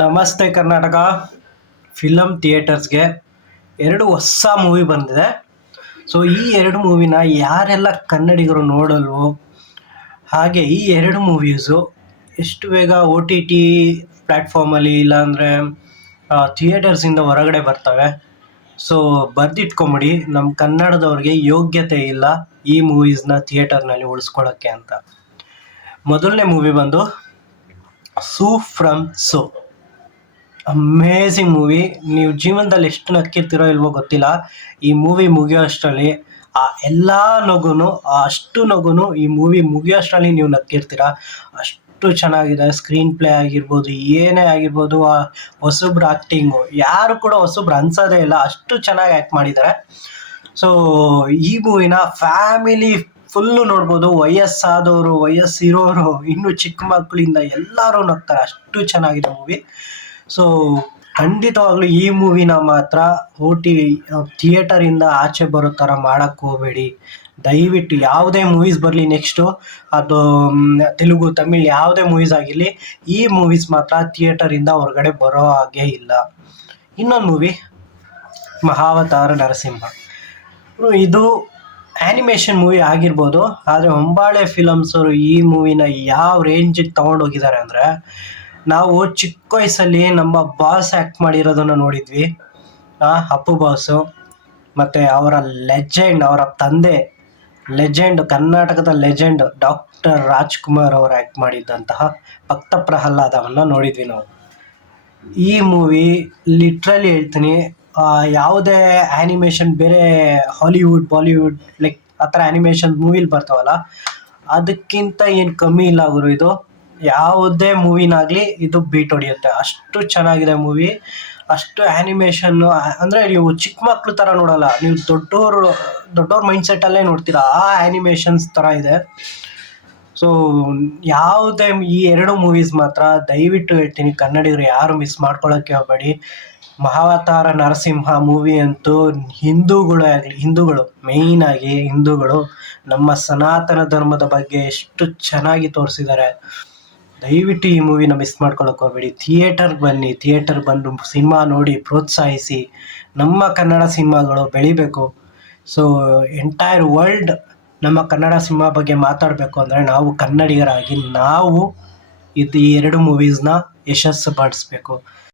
ನಮಸ್ತೆ ಕರ್ನಾಟಕ ಫಿಲಮ್ ಥಿಯೇಟರ್ಸ್ಗೆ ಎರಡು ಹೊಸ ಮೂವಿ ಬಂದಿದೆ. ಸೊ ಈ ಎರಡು ಮೂವಿನ ಯಾರೆಲ್ಲ ಕನ್ನಡಿಗರು ನೋಡಲ್ವೋ, ಹಾಗೆ ಈ ಎರಡು ಮೂವೀಸು ಎಷ್ಟು ಬೇಗ ಒ ಟಿ ಟಿ ಪ್ಲ್ಯಾಟ್ಫಾರ್ಮಲ್ಲಿ ಇಲ್ಲಾಂದರೆ ಥಿಯೇಟರ್ಸಿಂದ ಹೊರಗಡೆ ಬರ್ತವೆ. ಸೊ ಬರೆದಿಟ್ಕೊಂಬಿಡಿ, ನಮ್ಮ ಕನ್ನಡದವ್ರಿಗೆ ಯೋಗ್ಯತೆ ಇಲ್ಲ ಈ ಮೂವೀಸ್ನ ಥಿಯೇಟರ್ನಲ್ಲಿ ಉಳಿಸ್ಕೊಳ್ಳೋಕ್ಕೆ ಅಂತ. ಮೊದಲನೇ ಮೂವಿ ಬಂದು ಸೂ ಫ್ರಮ್ ಸೋ. Amazing movie. ನೀವು ಜೀವನದಲ್ಲಿ ಎಷ್ಟು ನಕ್ಕಿರ್ತೀರೋ ಇಲ್ವೋ ಗೊತ್ತಿಲ್ಲ, ಈ ಮೂವಿ ಮುಗಿಯೋ ಅಷ್ಟರಲ್ಲಿ ಆ ಎಲ್ಲ ನಗುನು ಈ ಮೂವಿ ಮುಗಿಯೋ ಅಷ್ಟರಲ್ಲಿ ನೀವು ನಕ್ಕಿರ್ತೀರ. ಅಷ್ಟು ಚೆನ್ನಾಗಿದೆ. ಸ್ಕ್ರೀನ್ ಪ್ಲೇ ಆಗಿರ್ಬೋದು, ಏನೇ ಆಗಿರ್ಬೋದು, ಆ ಹೊಸಬ್ರ ಆ್ಯಕ್ಟಿಂಗು ಯಾರು ಕೂಡ ಹೊಸಬ್ರು ಅನ್ಸೋದೇ ಇಲ್ಲ, ಅಷ್ಟು ಚೆನ್ನಾಗಿ ಆ್ಯಕ್ಟ್ ಮಾಡಿದ್ದಾರೆ. ಸೊ ಈ ಮೂವಿನ ಫ್ಯಾಮಿಲಿ ಫುಲ್ಲು ನೋಡ್ಬೋದು. ವಯಸ್ಸಾದವರು, ವಯಸ್ಸಿರೋರು, ಇನ್ನು ಚಿಕ್ಕ ಮಕ್ಕಳಿಂದ ಎಲ್ಲರೂ ನಗ್ತಾರೆ. ಅಷ್ಟು ಚೆನ್ನಾಗಿದೆ ಮೂವಿ. ಸೊ ಖಂಡಿತವಾಗ್ಲೂ ಈ ಮೂವಿನ ಮಾತ್ರ ಥಿಯೇಟರಿಂದ ಆಚೆ ಬರೋ ಥರ ಮಾಡೋಕ್ಕೆ ಹೋಗಬೇಡಿ. ದಯವಿಟ್ಟು ಯಾವುದೇ ಮೂವೀಸ್ ಬರಲಿ, ನೆಕ್ಸ್ಟು ಅದು ತೆಲುಗು, ತಮಿಳ್ ಯಾವುದೇ ಮೂವೀಸ್ ಆಗಿರಲಿ, ಈ ಮೂವೀಸ್ ಮಾತ್ರ ಥಿಯೇಟರಿಂದ ಹೊರಗಡೆ ಬರೋ ಹಾಗೆ ಇಲ್ಲ. ಇನ್ನೊಂದು ಮೂವಿ ಮಹಾವತಾರ ನರಸಿಂಹ. ಇದು ಆ್ಯನಿಮೇಷನ್ ಮೂವಿ ಆಗಿರ್ಬೋದು, ಆದರೆ ಹೊಂಬಾಳೆ ಫಿಲಮ್ಸ್ ಅವರು ಈ ಮೂವಿನ ಯಾವ ರೇಂಜಿಗೆ ತೊಗೊಂಡೋಗಿದ್ದಾರೆ ಅಂದರೆ, ನಾವು ಚಿಕ್ಕ ವಯಸ್ಸಲ್ಲಿ ನಮ್ಮ ಬಾಸ್ ಆ್ಯಕ್ಟ್ ಮಾಡಿರೋದನ್ನು ನೋಡಿದ್ವಿ, ಅಪ್ಪು ಬಾಸು. ಮತ್ತು ಅವರ ಲೆಜೆಂಡ್, ಅವರ ತಂದೆ ಲೆಜೆಂಡ್, ಕರ್ನಾಟಕದ ಲೆಜೆಂಡ್ ಡಾಕ್ಟರ್ ರಾಜ್ಕುಮಾರ್ ಅವರು ಆ್ಯಕ್ಟ್ ಮಾಡಿದ್ದಂತಹ ಭಕ್ತ ಪ್ರಹ್ಲಾದವನ್ನು ನೋಡಿದ್ವಿ ನಾವು. ಈ ಮೂವಿ ಲಿಟ್ರಲಿ ಹೇಳ್ತೀನಿ, ಯಾವುದೇ ಆ್ಯನಿಮೇಷನ್ ಬೇರೆ ಹಾಲಿವುಡ್, ಬಾಲಿವುಡ್ ಲೈಕ್ ಆ ಥರ ಆ್ಯನಿಮೇಷನ್ ಮೂವಿಲಿ ಬರ್ತಾವಲ್ಲ, ಅದಕ್ಕಿಂತ ಏನು ಕಮ್ಮಿ ಇಲ್ಲ ಗುರು. ಇದು ಯಾವುದೇ ಮೂವಿನಾಗಲಿ ಇದು ಬೀಟ್ ಹೊಡೆಯುತ್ತೆ. ಅಷ್ಟು ಚೆನ್ನಾಗಿದೆ ಮೂವಿ. ಅಷ್ಟು ಆ್ಯನಿಮೇಷನ್ನು ಅಂದರೆ ನೀವು ಚಿಕ್ಕ ಮಕ್ಳು ಥರ ನೋಡಲ್ಲ, ನೀವು ದೊಡ್ಡವ್ರ ಮೈಂಡ್ಸೆಟ್ಟಲ್ಲೇ ನೋಡ್ತೀರಾ, ಆ ಆ್ಯನಿಮೇಷನ್ಸ್ ಥರ ಇದೆ. ಸೊ ಯಾವುದೇ ಈ ಎರಡು ಮೂವೀಸ್ ಮಾತ್ರ ದಯವಿಟ್ಟು ಹೇಳ್ತೀನಿ, ಕನ್ನಡಿಗರು ಯಾರು ಮಿಸ್ ಮಾಡ್ಕೊಳ್ಳೋಕ್ಕೆ ಹೋಗಬೇಡಿ. ಮಹಾವತಾರ ನರಸಿಂಹ ಮೂವಿ ಅಂತೂ ಹಿಂದೂಗಳು ಮೇಯ್ನಾಗಿ ಹಿಂದೂಗಳು ನಮ್ಮ ಸನಾತನ ಧರ್ಮದ ಬಗ್ಗೆ ಎಷ್ಟು ಚೆನ್ನಾಗಿ ತೋರಿಸಿದ್ದಾರೆ. ದಯವಿಟ್ಟು ಈ ಮೂವಿನ ಮಿಸ್ ಮಾಡ್ಕೊಳ್ಳೋಕೆ ಹೋಗಬೇಡಿ. ಥಿಯೇಟರ್ ಬಂದು ಸಿನಿಮಾ ನೋಡಿ ಪ್ರೋತ್ಸಾಹಿಸಿ. ನಮ್ಮ ಕನ್ನಡ ಸಿನಿಮಾಗಳು ಬೆಳಿಬೇಕು. ಸೊ ಎಂಟೈರ್ ವರ್ಲ್ಡ್ ನಮ್ಮ ಕನ್ನಡ ಸಿನಿಮಾ ಬಗ್ಗೆ ಮಾತಾಡಬೇಕು ಅಂದರೆ ನಾವು ಕನ್ನಡಿಗರಾಗಿ ನಾವು ಈ ಎರಡು ಮೂವೀಸ್ನ ಯಶಸ್ಸು ಪಡಿಸ್ಬೇಕು.